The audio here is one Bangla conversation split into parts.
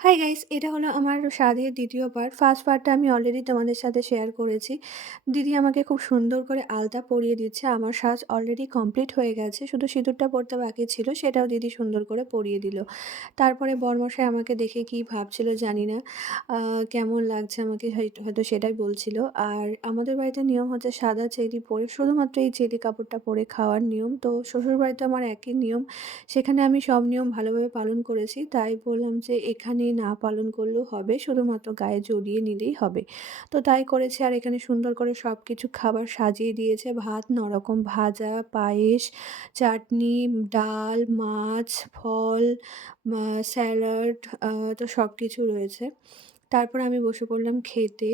হাই গাইস এটা হলো আমার স্বাদের দ্বিতীয় পার্ট ফার্স্ট পার্টটা আমি অলরেডি তোমাদের সাথে শেয়ার করেছি। দিদি আমাকে খুব সুন্দর করে আলতা পরিয়ে দিচ্ছে। আমার সাজ অলরেডি কমপ্লিট হয়ে গেছে। শুধু সিঁদুরটা পরতে বাকি ছিল, সেটাও দিদি সুন্দর করে পরিয়ে দিল। তারপরে বরমশাই আমাকে দেখে কি ভাবছিল জানি না। কেমন লাগছে আমাকে হয়তো সেটাই বলছিল। আর আমাদের বাড়িতে নিয়ম হচ্ছে সাদা চেলি পরে শুধুমাত্র এই চেলি কাপড়টা পরে খাওয়ার নিয়ম। তো শ্বশুর বাড়িতে আমার একই নিয়ম। সেখানে আমি সব নিয়ম ভালোভাবে পালন করেছি। তাই বললাম যে এখানে না পালন করলেও হবে, শুধুমাত্র গায়ে জড়িয়ে নিলেই হবে। তো তাই করেছে আর এখানে সুন্দর করে সব কিছু খাবার সাজিয়ে দিয়েছে। ভাত নরকম ভাজা, পায়েস, চাটনি, ডাল, মাছ, ফল স্যালাড তো সব কিছু রয়েছে। তারপর আমি বসে পড়লাম খেতে।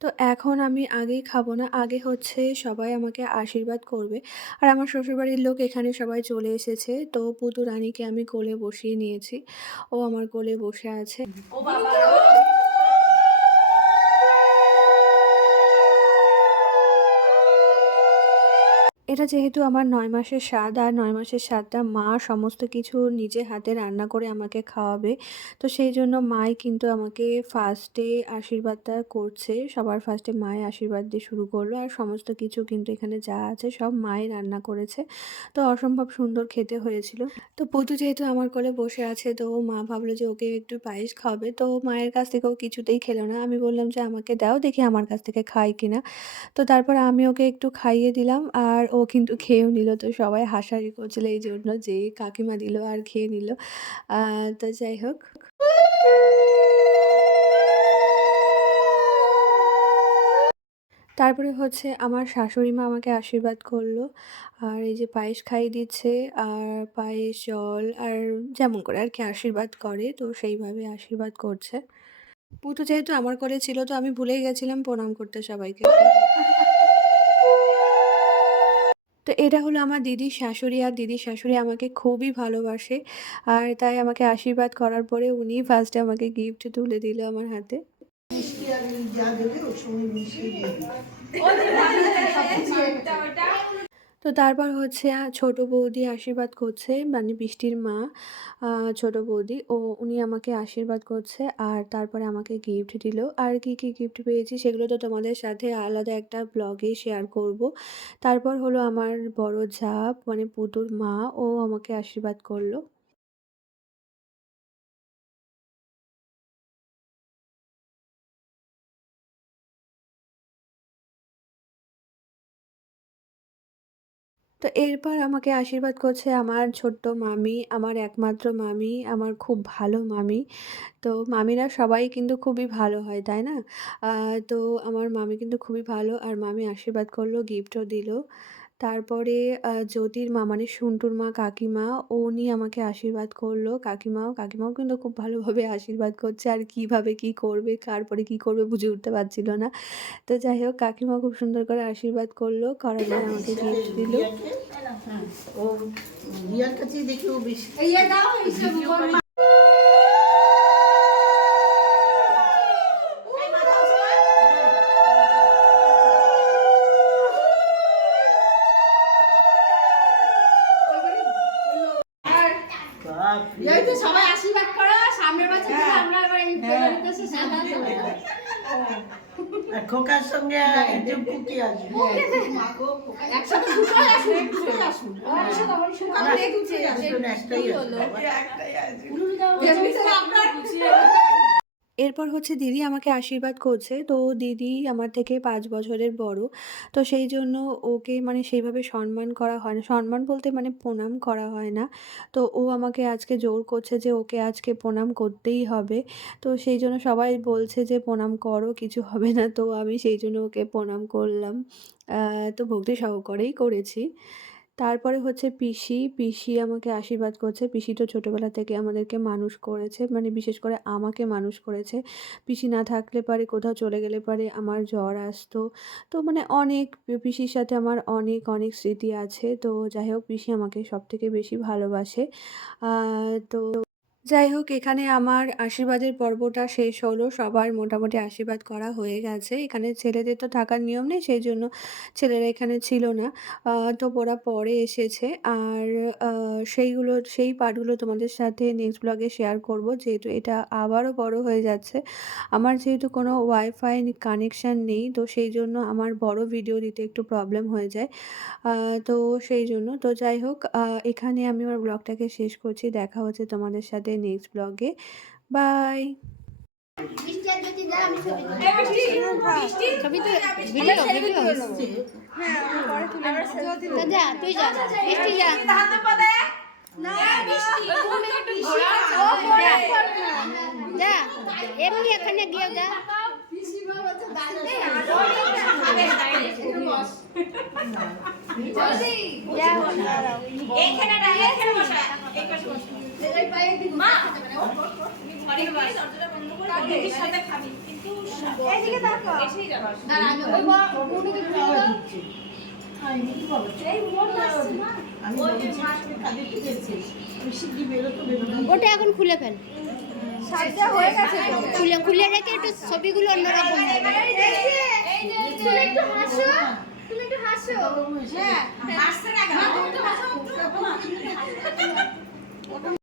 তো এখন আমি আগেই খাব না। আগে হচ্ছে সবাই আমাকে আশীর্বাদ করবে। আর আমার শ্বশুরবাড়ির লোক এখানে সবাই চলে এসেছে। তো পুতু রানীকে আমি কোলে বসিয়ে নিয়েছি। ও আমার কোলে বসে আছে। এটা যেহেতু আমার নয় মাসের স্বাদ আর নয় মাসের স্বাদটা মা সমস্ত কিছু নিজে হাতে রান্না করে আমাকে খাওয়াবে। তো সেই জন্য মাই কিন্তু আমাকে ফার্স্টে আশীর্বাদটা করছে। সবার ফার্স্টে মাই আশীর্বাদ দিয়ে শুরু করল। আর সমস্ত কিছু কিন্তু এখানে যা আছে সব মাই রান্না করেছে। তো অসম্ভব সুন্দর খেতে হয়েছিল। তো পুতু যেহেতু আমার কোলে বসে আছে তো মা ভাবলো যে ওকে একটু পায়েস খাওয়াবে। তো মায়ের কাছ থেকে ও কিছুতেই খেলো না। আমি বললাম যে, "আমাকে দাও দেখি আমার কাছ থেকে খায় কিনা।" তো তারপর আমি ওকে একটু খাইয়ে দিলাম আর ও কিন্তু খেয়েও নিল। তো সবাই হাসাহাসি করছিল এইজন্য যে কাকিমা দিল আর খেয়ে নিল। তো যাই হোক। তারপরে হচ্ছে আমার শাশুড়ি মা আমাকে আশীর্বাদ করল। আর এই যে পায়েস খাইয়ে দিচ্ছে আর পায়েস, জল আর যেমন করে আর কি আশীর্বাদ করে তো সেইভাবে আশীর্বাদ করছে। পুতু যেহেতু আমার করে ছিল তো আমি ভুলেই গেছিলাম প্রণাম করতে সবাইকে। তো এটা হলো আমার দিদির শাশুড়ি আর দিদির শাশুড়ি আমাকে খুবই ভালোবাসে। আর তাই আমাকে আশীর্বাদ করার পরে উনি ফার্স্টে আমাকে গিফট তুলে দিল আমার হাতে। মিষ্টি আর যা দেবে ওর সঙ্গে মিশিয়ে। তো তারপর হচ্ছে ছোট বৌদি আশীর্বাদ করছে মানে বৃষ্টির মা ছোট বৌদি ও উনি আমাকে আশীর্বাদ করছে আর তারপরে আমাকে গিফট দিল। আর কি, কি গিফট পেয়েছি সেগুলো তো তোমাদের সাথে আলাদা একটা ব্লগে শেয়ার করব। তারপর হলো আমার বড় ঝাপ মানে পুতুর মা ও আমাকে আশীর্বাদ করল। তো এরপর আমাকে আশীর্বাদ করছে আমার ছোট্ট মামি, আমার একমাত্র মামি, আমার খুব ভালো মামি। তো মামিরা সবাই কিন্তু খুবই ভালো হয়, তাই না? তো আমার মামি কিন্তু খুবই ভালো আর মামি আশীর্বাদ করল, গিফটও দিল। তারপরে জ্যোতির মা মানে সন্টুর মা কাকিমা উনি আমাকে আশীর্বাদ করল। কাকিমাও, কাকিমাও কিন্তু খুব ভালোভাবে আশীর্বাদ করছে। আর কীভাবে কি করবে, কার পরে কি করবে বুঝে উঠতে পারছিল না। তো যাই হোক কাকিমা খুব সুন্দর করে আশীর্বাদ করল। করার পরে আমাকে গিফট দিল। হ্যাঁ, দেখি এই তো সবাই আশীর্বাদ করো সামনের বছর থেকে আমরা আবার এই ফেব্রুয়ারিতে সাদা আর খোকার সঙ্গে একজন কুকি আসবে। একসাথে দুটো আসুন দুটো আসুন। একসাথে আমার সঙ্গে না, দেখুছে দুজন একটাই আসবে আপনার এরপর হচ্ছে দিদি আমাকে আশীর্বাদ করছে। তো দিদি আমার থেকে পাঁচ বছরের বড়। তো সেই জন্য ওকে মানে সেইভাবে সম্মান করা হয় না। সম্মান বলতে মানে প্রণাম করা হয় না। তো ও আমাকে আজকে জোর করছে যে ওকে আজকে প্রণাম করতেই হবে। তো সেই জন্য সবাই বলছে যে প্রণাম করো, কিছু হবে না। তো আমি সেই জন্য ওকে প্রণাম করলাম। তো ভক্তি সহকারেই করেছি। তারপরে হচ্ছে পিসি, পিসি আমাকে আশীর্বাদ করছে। পিসি তো ছোটোবেলা থেকে আমাদেরকে মানুষ করেছে। মানে বিশেষ করে আমাকে মানুষ করেছে। পিসি না থাকলে পারে কোথাও চলে গেলে পারে আমার জ্বর আসতো। তো মানে অনেক পিসির সাথে আমার অনেক, অনেক স্মৃতি আছে। তো যাই হোক পিসি আমাকে সব থেকে বেশি ভালোবাসে। তো যাই হোক, এখানে আমার আশীর্বাদের পর্বটা শেষ হলো। সবার মোটামুটি আশীর্বাদ করা হয়ে গেছে। এখানে ছেলেদের তো থাকার নিয়ম নেই, সেই জন্য ছেলেরা এখানে ছিল না। তো ওরা পরে এসেছে। আর সেইগুলো, সেই পার্টগুলো তোমাদের সাথে নেক্সট ব্লগে শেয়ার করব। যেহেতু এটা আবারও বড় হয়ে যাচ্ছে। আমার যেহেতু কোনো ওয়াইফাই কানেকশান নেই, তো সেই জন্য আমার বড় ভিডিও দিতে একটু প্রবলেম হয়ে যায়। তো সেই জন্য। তো যাই হোক এখানে আমি আমার ব্লগটাকে শেষ করছি। দেখা হচ্ছে তোমাদের সাথে নেক্সট ব্লগে বাই এখানে গিয়ে যা ওটা এখন খুলে ফেল খুলে খুলে রেখে একটু ছবিগুলো অন্যরকম পারছ হ্যাঁ